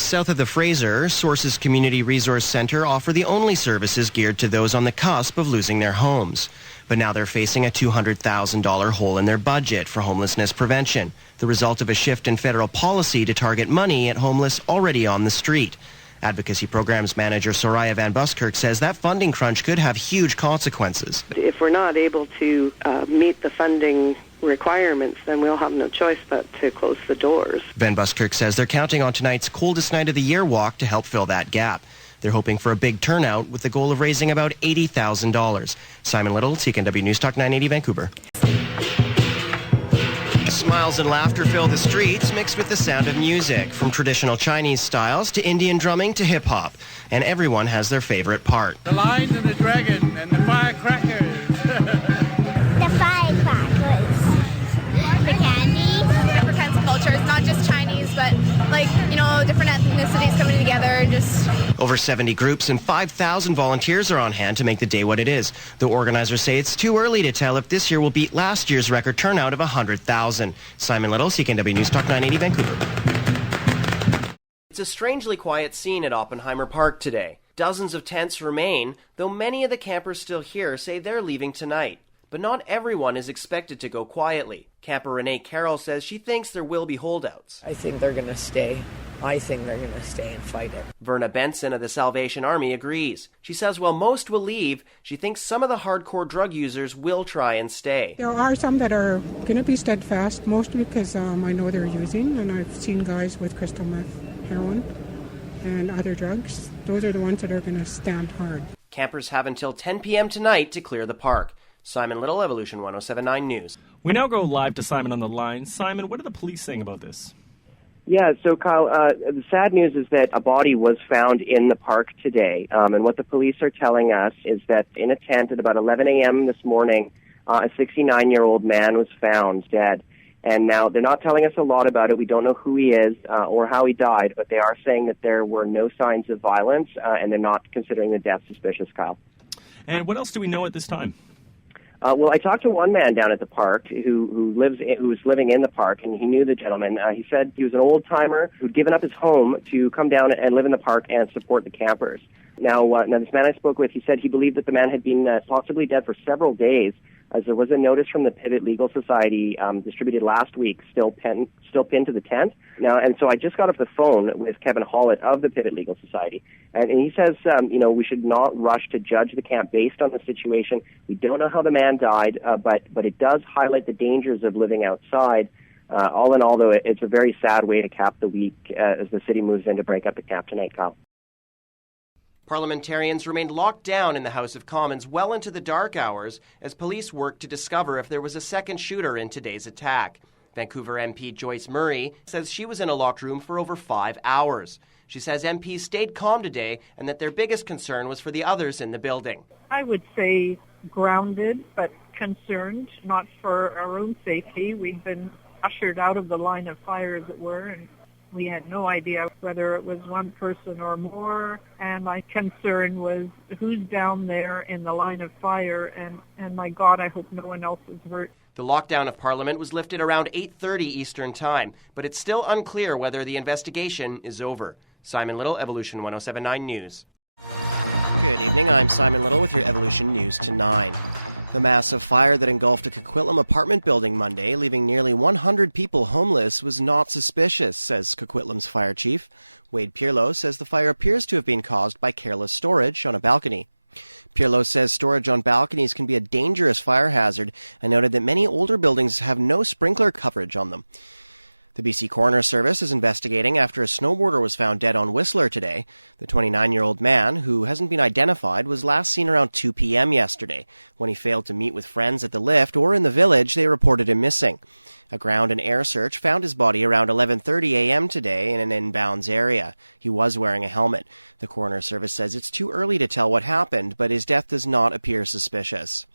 South of the Fraser, Sources Community Resource Centre offer the only services geared to those on the cusp of losing their homes. But now they're facing a $200,000 hole in their budget for homelessness prevention, the result of a shift in federal policy to target money at homeless already on the street. Advocacy Programs Manager Soraya Van Buskirk says that funding crunch could have huge consequences. If we're not able to meet the funding requirements, then we'll have no choice but to close the doors. Van Buskirk says they're counting on tonight's coldest night of the year walk to help fill that gap. They're hoping for a big turnout with the goal of raising about $80,000. Simon Little, CKNW News Talk 980 Vancouver. Smiles and laughter fill the streets, mixed with the sound of music, from traditional Chinese styles to Indian drumming to hip-hop. And everyone has their favorite part. The lions and the dragon and the firecrackers. The firecrackers. The candy. Different kinds of cultures, not just Chinese, but different ethnicities coming together. Over 70 groups and 5,000 volunteers are on hand to make the day what it is. The organizers say it's too early to tell if this year will beat last year's record turnout of 100,000. Simon Little, CKNW News Talk 980 Vancouver. It's a strangely quiet scene at Oppenheimer Park today. Dozens of tents remain, though many of the campers still here say they're leaving tonight. But not everyone is expected to go quietly. Camper Renee Carroll says she thinks there will be holdouts. I think they're going to stay. I think they're going to stay and fight it. Verna Benson of the Salvation Army agrees. She says while most will leave, she thinks some of the hardcore drug users will try and stay. There are some that are going to be steadfast, mostly because I know they're using, and I've seen guys with crystal meth, heroin, and other drugs. Those are the ones that are going to stand hard. Campers have until 10 p.m. tonight to clear the park. Simon Little, Evolution 1079 News. We now go live to Simon on the line. Simon, what are the police saying about this? Yeah, so Kyle, the sad news is that a body was found in the park today. And what the police are telling us is that in a tent at about 11 a.m. this morning, a 69-year-old man was found dead. And now they're not telling us a lot about it. We don't know who he is or how he died, but they are saying that there were no signs of violence, and they're not considering the death suspicious, Kyle. And what else do we know at this time? Well, I talked to one man down at the park who was living in the park, and he knew the gentleman. He said he was an old-timer who'd given up his home to come down and live in the park and support the campers. Now this man I spoke with, he said he believed that the man had been possibly dead for several days, as there was a notice from the Pivot Legal Society distributed last week, still pinned to the tent. Now, and so I just got off the phone with Kevin Hollett of the Pivot Legal Society, and he says, we should not rush to judge the camp based on the situation. We don't know how the man died, but it does highlight the dangers of living outside. All in all, though, it's a very sad way to cap the week as the city moves in to break up the camp tonight, Kyle. Parliamentarians remained locked down in the House of Commons well into the dark hours as police worked to discover if there was a second shooter in today's attack. Vancouver MP Joyce Murray says she was in a locked room for over 5 hours. She says MPs stayed calm today and that their biggest concern was for the others in the building. I would say grounded, but concerned, not for our own safety. We'd been ushered out of the line of fire, as it were, and we had no idea whether it was one person or more, and my concern was who's down there in the line of fire, and my God, I hope no one else is hurt. The lockdown of Parliament was lifted around 8:30 Eastern Time, but it's still unclear whether the investigation is over. Simon Little, Evolution 1079 News. Good evening, I'm Simon Little with your Evolution News to 9. The massive fire that engulfed a Coquitlam apartment building Monday, leaving nearly 100 people homeless, was not suspicious, says Coquitlam's fire chief. Wade Pirlo says the fire appears to have been caused by careless storage on a balcony. Pirlo says storage on balconies can be a dangerous fire hazard and noted that many older buildings have no sprinkler coverage on them. The BC Coroner Service is investigating after a snowboarder was found dead on Whistler today. The 29-year-old man, who hasn't been identified, was last seen around 2 p.m. yesterday. When he failed to meet with friends at the lift or in the village, they reported him missing. A ground and air search found his body around 11:30 a.m. today in an inbounds area. He was wearing a helmet. The Coroner Service says it's too early to tell what happened, but his death does not appear suspicious.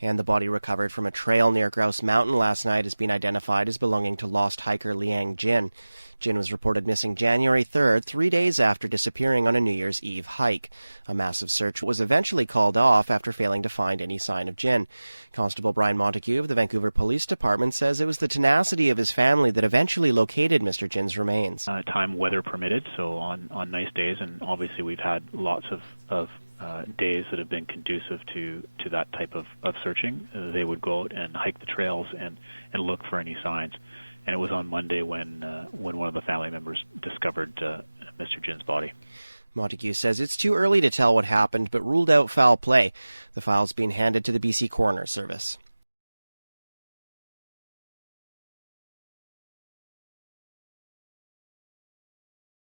And the body recovered from a trail near Grouse Mountain last night has been identified as belonging to lost hiker Liang Jin. Jin was reported missing January 3rd, 3 days after disappearing on a New Year's Eve hike. A massive search was eventually called off after failing to find any sign of Jin. Constable Brian Montague of the Vancouver Police Department says it was the tenacity of his family that eventually located Mr. Jin's remains. Time weather permitted, so on nice days, and obviously we've had lots of days that have been conducive to that type of searching. They would go out and hike the trails and look for any signs. And it was on Monday when one of the family members discovered Mr. Jin's body. Montague says it's too early to tell what happened, but ruled out foul play. The file's been handed to the BC Coroner Service.